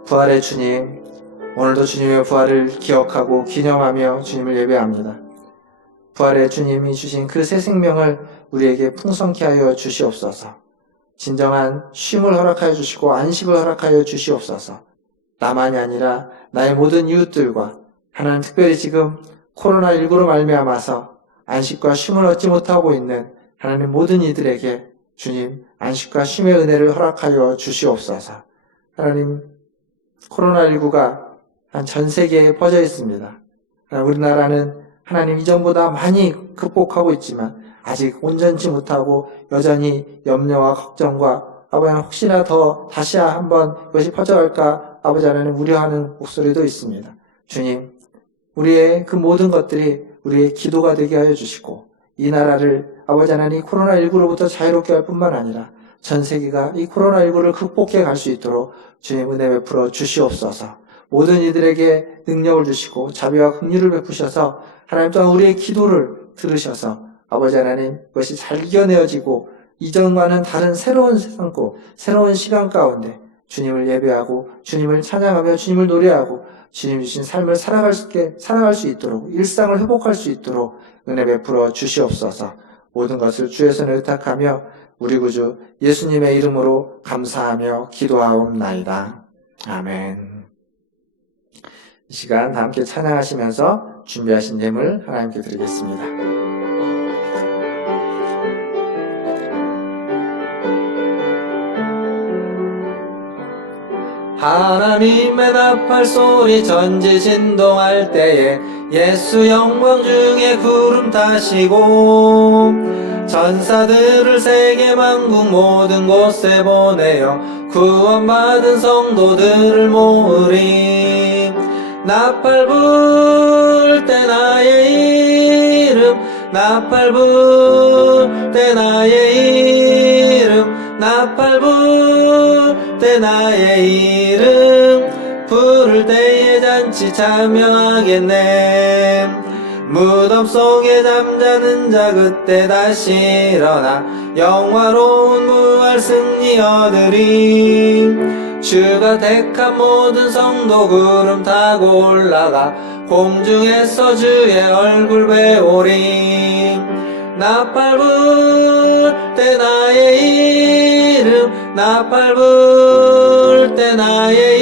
부활의 주님, 오늘도 주님의 부활을 기억하고 기념하며 주님을 예배합니다. 부활의 주님이 주신 그 새 생명을 우리에게 풍성케 하여 주시옵소서. 진정한 쉼을 허락하여 주시고 안식을 허락하여 주시옵소서. 나만이 아니라 나의 모든 이웃들과 하나님 특별히 지금 코로나19로 말미암아서 안식과 쉼을 얻지 못하고 있는 하나님 모든 이들에게 주님 안식과 쉼의 은혜를 허락하여 주시옵소서. 하나님 코로나19가 전 세계에 퍼져 있습니다. 우리나라는 하나님 이전보다 많이 극복하고 있지만 아직 온전치 못하고 여전히 염려와 걱정과 아버지 하나님 혹시나 더 다시 한번 이것이 퍼져갈까 아버지 하나님 우려하는 목소리도 있습니다. 주님 우리의 그 모든 것들이 우리의 기도가 되게 하여 주시고 이 나라를 아버지 하나님 코로나19로부터 자유롭게 할 뿐만 아니라 전 세계가 이 코로나19를 극복해 갈 수 있도록 주님 은혜 베풀어 주시옵소서. 모든 이들에게 능력을 주시고 자비와 긍휼을 베푸셔서 하나님 또한 우리의 기도를 들으셔서 아버지 하나님 그것이 잘 이겨내어지고 이전과는 다른 새로운 세상고 새로운 시간 가운데 주님을 예배하고 주님을 찬양하며 주님을 노래하고 주님 주신 삶을 살아갈 수 있도록 일상을 회복할 수 있도록 은혜 베풀어 주시옵소서. 모든 것을 주의 손에 의탁하며 우리 구주 예수님의 이름으로 감사하며 기도하옵나이다. 아멘. 이 시간 다 함께 찬양하시면서 준비하신 예물 하나님께 드리겠습니다. 하나님의 나팔 소리 전지 진동할 때에 예수 영광 중에 구름 타시고 전사들을 세계 만국 모든 곳에 보내어 구원받은 성도들을 모으리. 나팔 불 때 나의 이름 나팔 불 때 나의 이름 나팔 불 때 나의 이름 부를 때에 잔치 참여하겠네. 무덤 속에 잠자는 자 그때 다시 일어나 영화로운 부활 승리 얻으리. 주가 택한 모든 성도 구름 타고 올라가 공중에서 주의 얼굴 배우리. 나팔 불 때 나의 이름 나팔 불 때 나의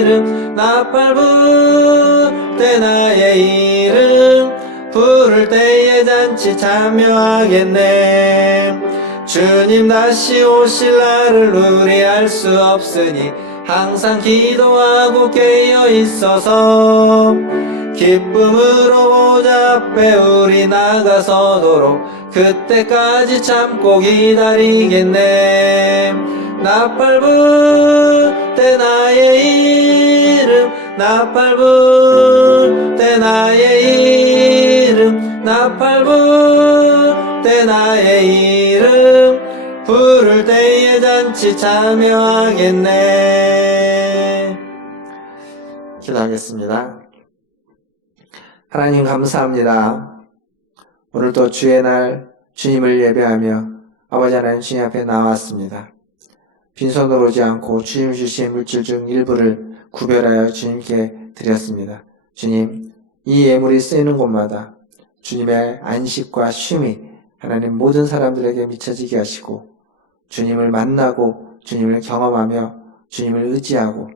이름 나팔 불 때 나의 이름 부를 때에 잔치 참여하겠네. 주님 다시 오실 날을 우리 알 수 없으니 항상 기도하고 깨어 있어서 기쁨으로 보좌 앞에 우리 나가서도록 그때까지 참고 기다리겠네. 나팔불 때 나의 이름, 나팔불 때 나의 이름, 나팔불 때 나의 이름 부를 때에 잔치 참여하겠네. 기도하겠습니다. 하나님 감사합니다. 오늘도 주의 날 주님을 예배하며 아버지 하나님 주님 앞에 나왔습니다. 빈손으로 오지 않고 주님 주신 물질 중 일부를 구별하여 주님께 드렸습니다. 주님, 이 예물이 쓰이는 곳마다 주님의 안식과 쉼이 하나님 모든 사람들에게 미쳐지게 하시고 주님을 만나고 주님을 경험하며 주님을 의지하고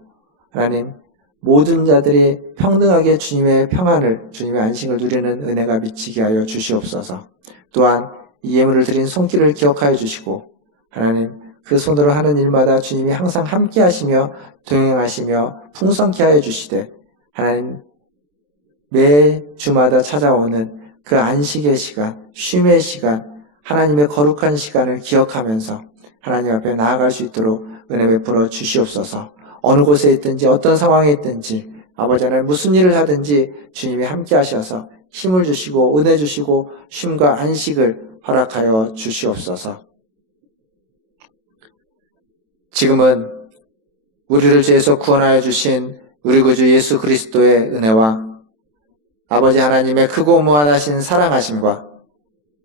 하나님 모든 자들이 평등하게 주님의 평안을 주님의 안식을 누리는 은혜가 미치게 하여 주시옵소서. 또한 이 예물을 드린 손길을 기억하여 주시고 하나님 그 손으로 하는 일마다 주님이 항상 함께 하시며 동행하시며 풍성케 하여 주시되 하나님 매 주마다 찾아오는 그 안식의 시간, 쉼의 시간, 하나님의 거룩한 시간을 기억하면서 하나님 앞에 나아갈 수 있도록 은혜 베풀어 주시옵소서. 어느 곳에 있든지 어떤 상황에 있든지 아버지 하나님 무슨 일을 하든지 주님이 함께 하셔서 힘을 주시고 은혜 주시고 쉼과 안식을 허락하여 주시옵소서. 지금은 우리를 죄에서 구원하여 주신 우리 구주 예수 그리스도의 은혜와 아버지 하나님의 크고 무한하신 사랑하심과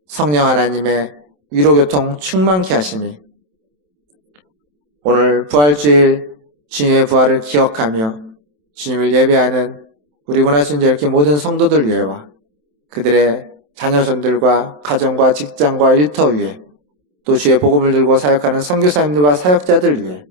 성령 하나님의 위로교통 충만케 하심이 오늘 부활주일 주님의 부활을 기억하며 주님을 예배하는 우리 권하신자 이렇게 모든 성도들 위에와 그들의 자녀손들과 가정과 직장과 일터 위에 또 주의 복음을 들고 사역하는 선교사님들과 사역자들 위해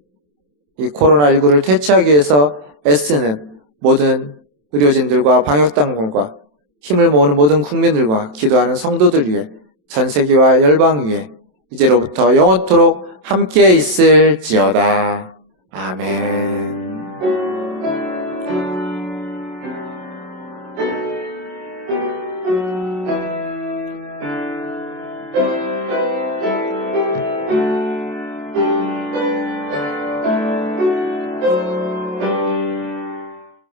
이 코로나19를 퇴치하기 위해서 애쓰는 모든 의료진들과 방역당국과 힘을 모으는 모든 국민들과 기도하는 성도들 위해 전 세계와 열방 위에 이제로부터 영원토록 함께 있을지어다. 아멘.